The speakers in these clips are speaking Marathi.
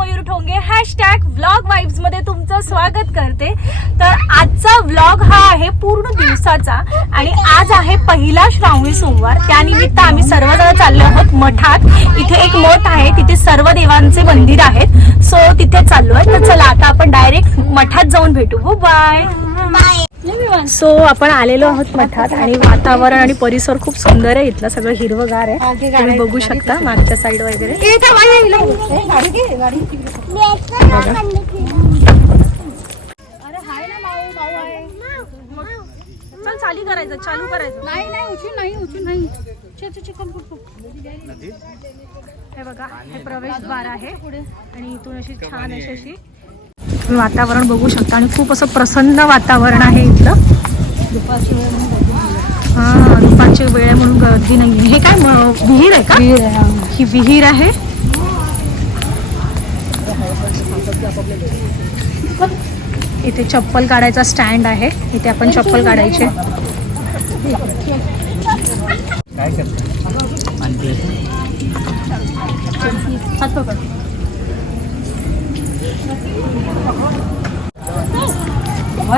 मयूर ठोंगे हॅशटॅग व्लॉग वाईब्समध्ये तुमचं स्वागत करते. तर आजचा व्लॉग हा आहे पूर्ण दिवसाचा आणि आज आहे पहिला श्रावणी सोमवार. त्यानिमित्त आम्ही सर्वजण चाललो आहोत मठात. इथे एक मठ आहे तिथे सर्व देवांचे मंदिर आहेत. सो तिथे चाललो आहे. तर चला आता आपण डायरेक्ट मठात जाऊन भेटू. हो बाय सो आपण आलेलो आहोत मठात आणि वातावरण आणि परिसर खूप सुंदर आहे. इथलं सगळं हिरवगार आहे. तुम्ही बघू शकता मागच्या साईड वगैरे. चल करायचं चालू करायचं. नाही नाही उचलून नाही उचलून नाही. हे बघा हे प्रवेशद्वार आहे. आणि इथून अशी छान अशी अशी तुम्ही वातावरण बघू शकता. आणि खूप असं प्रसन्न वातावरण आहे इथलं. हा दुपारची वेळ आहे म्हणून गर्दी नाही हे काय विहीर आहे का? ही. विहीर आहे? इथे चप्पल काढायचा स्टँड आहे. इथे आपण चप्पल काढायचे. काय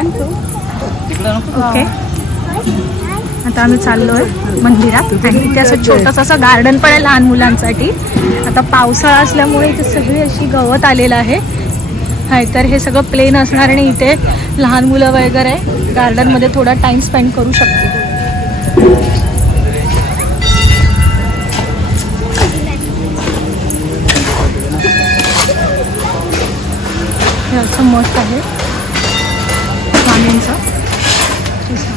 नको ओके आता आम्ही चाललोय मंदिरात आणि इथे असं छोटस असं गार्डन पण आहे लहान मुलांसाठी. आता पावसाळा असल्यामुळे इथे सगळी अशी गवत आलेलं आहे. नाहीतर हे सगळं प्लेन असणार आणि इथे लहान मुलं वगैरे गार्डनमध्ये थोडा टाइम स्पेंड करू शकतो हे असं मस्त आहे. स्वामींचं श्री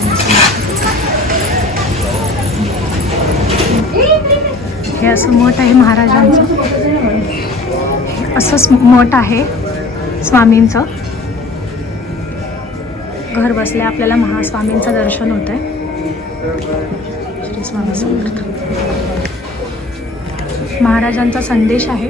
हे असं मठ आहे महाराजांचं. असंच मठ आहे स्वामींचं. घर बसल्या आपल्याला महास्वामींचं दर्शन होत आहे श्री स्वामी समर्थ. महाराजांचा संदेश आहे.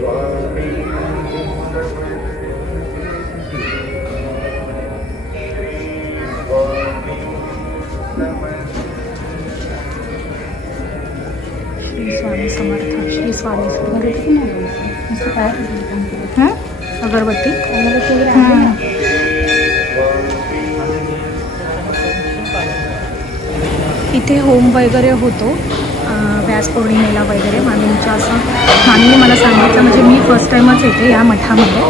हं? अगरबत्ती. इथे होम वगैरे होतो. व्यास पौर्णिमेला वगैरे. मामींच्या असं मामीने मला सांगितलं म्हणजे मी फर्स्ट टाईमच येते या मठामध्ये.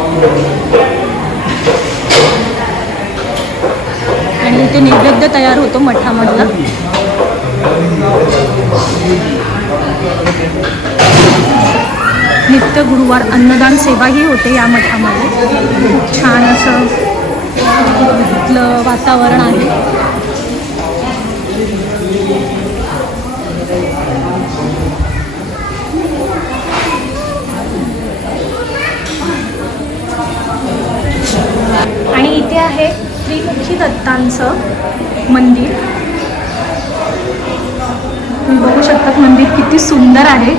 आणि इथे नैवेद्य तयार होतो मठामधला. नित्य गुरुवार अन्नदान सेवाही होते या मठामध्ये. खूप छान असं इथलं वातावरण आहे. आणि इथे आहे त्रिमुखी दत्तांचं मंदिर. तुम्ही बघू शकतात मंदिर किती सुंदर आहे.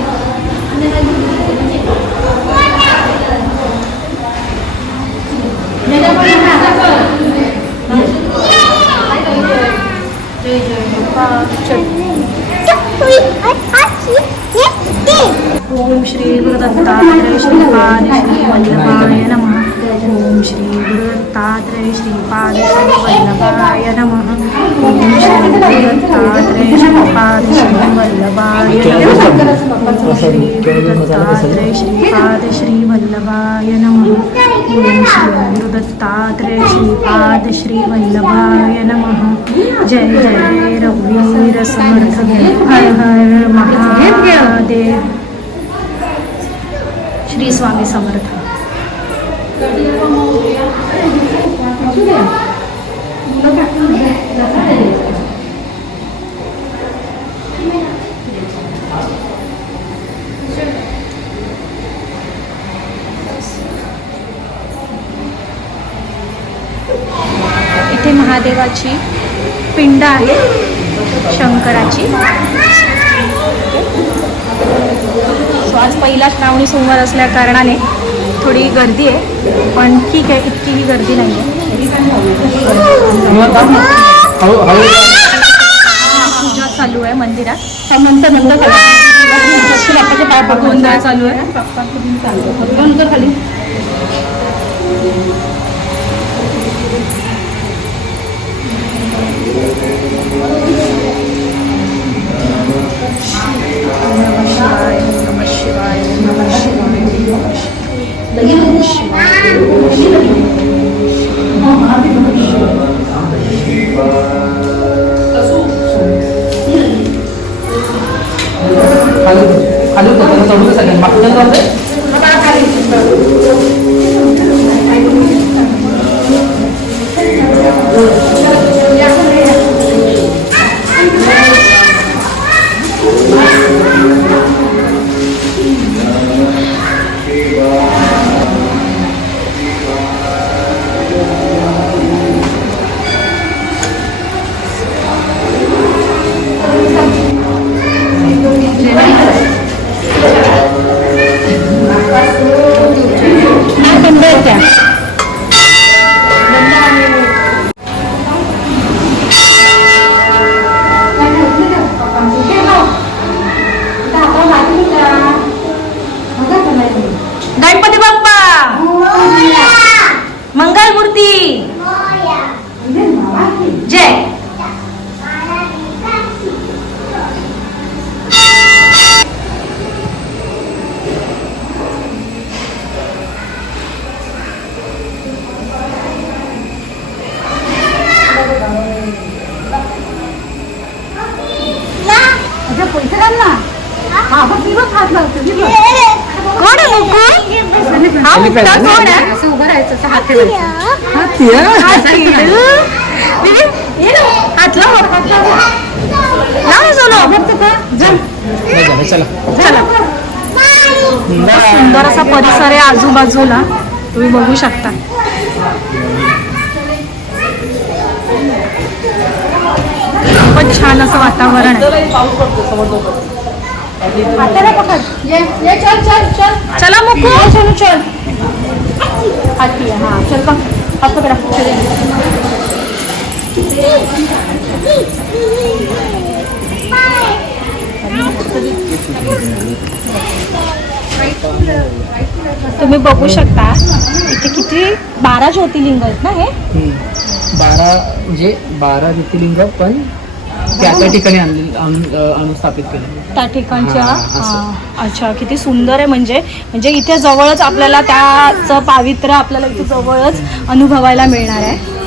ओम श्री गुरुदत्तात्रय श्रीपाद श्री वल्लभाय नमः. ओम श्री गुरुदत्तात्रय श्रीपाद श्री वल्लभाय नमः. ओम श्री गुरुदत्तात्रय गुरुदत्तात्रय श्रीपाद श्री वल्लभाय नमः। ओम श्री गुरुदत्तात्रय श्रीपाद श्री वल्लभाय नमः। जय जय रघुवीर समर्थ हर हर महादेव। श्री स्वामी समर्थ इथे महादेवाची पिंड आहे शंकराची. सो आज पहिला श्रावणी सोमवार असल्या कारणाने थोडी गर्दी आहे पण ठीक आहे इतकीही गर्दी नाही आहे पूजा चालू आहे मंदिरात. नंतर नंतर गोंधळ चालू आहे. नंतर खाली. खाली Amen. कोण आहे मुकू? हा मुक्ता कोण आहे? असं उभं राहायचं असं हात ठेवायचे. दीदी, ये ना. हात लाव हात लाव. लाव ना सोनू. नाही झालं, चला. चला. सुंदर असा परिसर आहे आजूबाजूला. तुम्ही बघू शकता. खूपच छान असं वातावरण आहे. हाताला पकड. ये ये चल चल चल. चला मुकू. चल चल. हात हा चल बघ हात पकडा. चल तुम्ही बघू शकता इथे किती बारा ज्योतिर्लिंग आहेत ना हे. बारा म्हणजे बारा ज्योतिर्लिंग पण त्या त्या ठिकाणी आणले आणून अ, आणून स्थापित केले त्या ठिकाणच्या हा, असं. हा, अच्छा किती सुंदर आहे म्हणजे. म्हणजे इथे जवळच आपल्याला त्याचं पावित्र्य आपल्याला इथे जवळच अनुभवायला मिळणार आहे.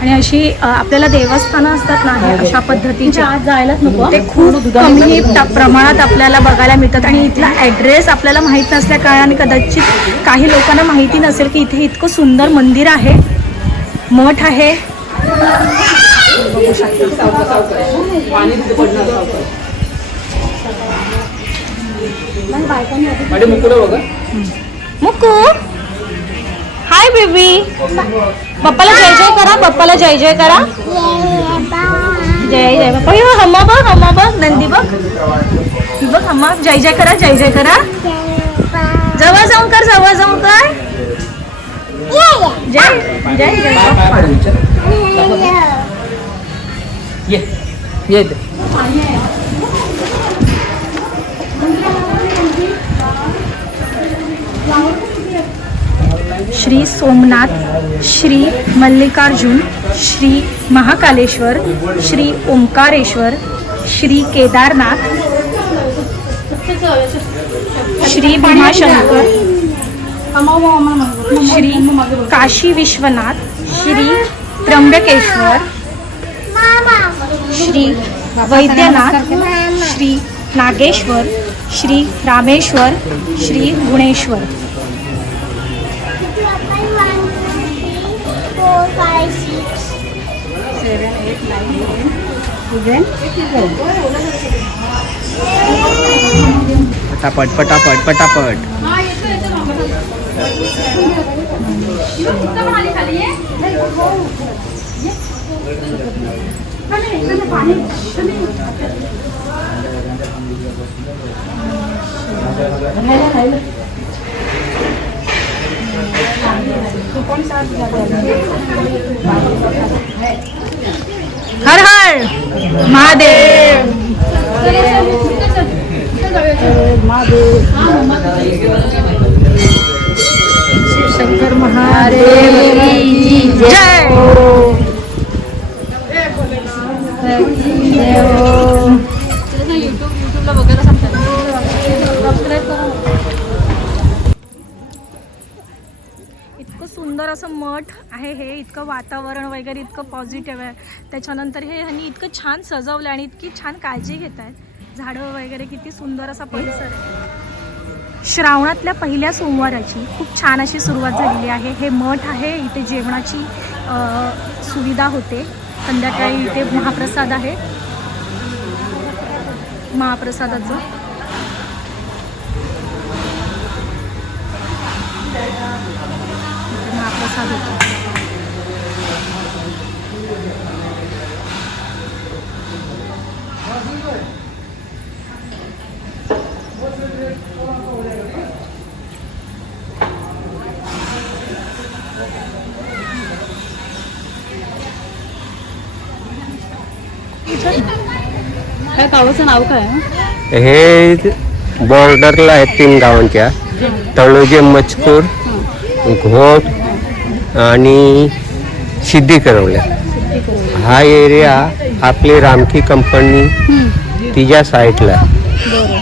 आणि अशी अ, आपल्याला देवस्थानं असतात ना हे अशा पद्धतीची. आज जायलाच नको. ते खूप कमी टा- प्रमाणात आपल्याला बघायला मिळतात. आणि इथला ॲड्रेस आपल्याला माहीत नसल्या कारणाने कदाचित काही लोकांना माहिती नसेल की इथे इतकं सुंदर मंदिर आहे. मठ आहे. मुकुलं बघा. मुकू. Hi baby. पप्पाला जय जय करा पप्पाला जय जय करा. जय जय बाप्पा. हे हम्मा बघ हम्मा बघ नंदी बघ. ही बघ हम्मा. जय जय करा जय जय करा. जवळ जाऊन कर जवळ जाऊन कर. जय जय जय ये ये श्री सोमनाथ श्री मल्लिकार्जुन श्री महाकालेश्वर श्री ओंकारेश्वर श्री केदारनाथ श्री भीमाशंकर श्री काशी विश्वनाथ श्री त्र्यंबकेश्वर श्री वैद्यनाथ श्री नागेश्वर श्री रामेश्वर श्री गुणेश्वर. पटापट पटापट पटापट हर हर महादेव। शंकर महादेव। इतकं वातावरण वगैरे इतकं पॉझिटिव्ह आहे. त्याच्यानंतर हे ह्यांनी इतकं छान सजवलं आणि इतकी छान काळजी घेत आहेत झाडं वगैरे किती सुंदर असा परिसर आहे. श्रावणातल्या पहिल्या सोमवाराची खूप छान अशी सुरुवात झालेली आहे. हे मठ आहे इथे जेवणाची सुविधा होते. संध्याकाळी इथे महाप्रसाद आहे. महाप्रसादाचं. महाप्रसाद होतो. काय गावाचं नाव काय हे? बॉर्डरला आहेत तीन गावांच्या. तळोजे मचकूर घोट आणि सिद्धी करवल्या हा एरिया आपली रामकी कंपनी तिच्या साईडला. बरं.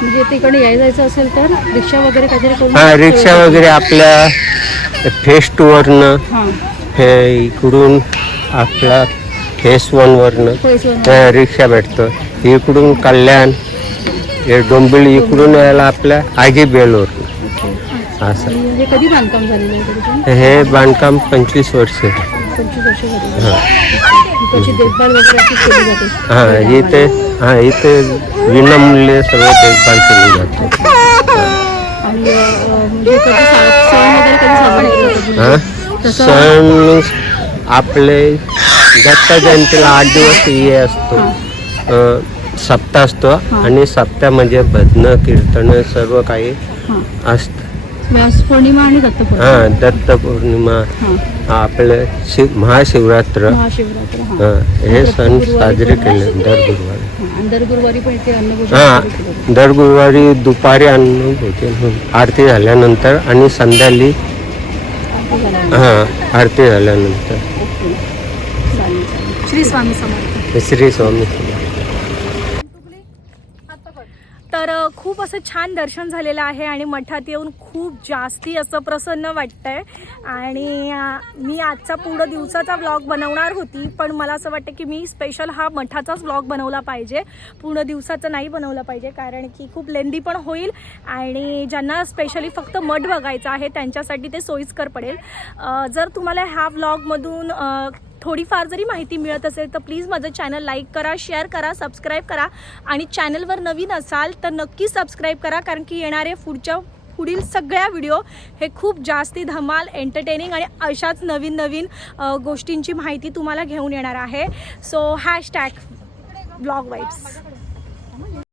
म्हणजे तिकडे यायला जायचं असेल तर रिक्षा वगैरे काहीतरी करून हा रिक्षा वगैरे आपल्या फेस टूवरनं हां. हे इकडून आपला फेस वनवरनं पैसे त्या रिक्षा भेटतं. इकडून कल्याण हे डोंबिवली इकडून यायला आपल्या आगी बेलवर असं. म्हणजे कधी बांधकाम झालेलं आहे तरी पण हे बांधकाम पंचवीस वर्ष. पंचवीस वर्ष झाली त्याची देखभाल वगैरे अशी केली जाते. हा इथे हा इथे विनामूल्य सगळं देखभाल केली जाते. आणि अं, म्हणजे कधी सा- सण वगैरे कधी साजरा केला हा? जातो? तसं सण आपले दत्त जयंतीला आठ दिवस हे असतो. अं, सप्ताह असतो आणि सप्तामध्ये भजन कीर्तन सर्व काही हां. असतं. व्यास पौर्णिमा आणि दत्तपौर्णिमा. हा दत्त पौर्णिमा हां. आपलं शिव महाशिवरात्र. महाशिवरात्र हां. हा, हे सण साजरे केले दर गुरुवारी हां. आणि दर गुरुवारी पण इथे अन्नभोजन हा वगैरे केलं जातं. दर गुरुवारी दुपारी अन्न होते आरती झाल्यानंतर आणि संध्याकाळी हा आरती झाल्यानंतर. ओके. चालेल चालेल. श्री स्वामी समर्थ. श्री स्वामी समर्थ. तर खूप असं छान दर्शन झालेलं आहे आणि मठात येऊन खूप जास्ती असं प्रसन्न वाटतंय. आणि मी आजचा पूर्ण दिवसाचा व्लॉग बनवणार होती पण मला असं वाटतं की मी स्पेशल हा मठाचाच व्लॉग बनवला पाहिजे. पूर्ण दिवसाचा नाही बनवला पाहिजे कारण की खूप लेंदी पण होईल आणि ज्यांना स्पेशली फक्त मठ बघायचं आहे त्यांच्यासाठी ते सोयीस्कर पडेल. जर तुम्हाला ह्या व्लॉगमधून थोडीफार जरी माहिती मिळत असेल तर प्लीज माझं चॅनल लाईक करा शेअर करा सबस्क्राईब करा. आणि चॅनलवर नवीन असाल तर नक्की सबस्क्राईब करा कारण की येणारे पुढच्या पुढील सगळ्या व्हिडिओ हे खूप जास्ती धमाल एंटरटेनिंग आणि अशाच नवीन नवीन गोष्टींची माहिती तुम्हाला घेऊन येणार आहे. So hashtag blog vibes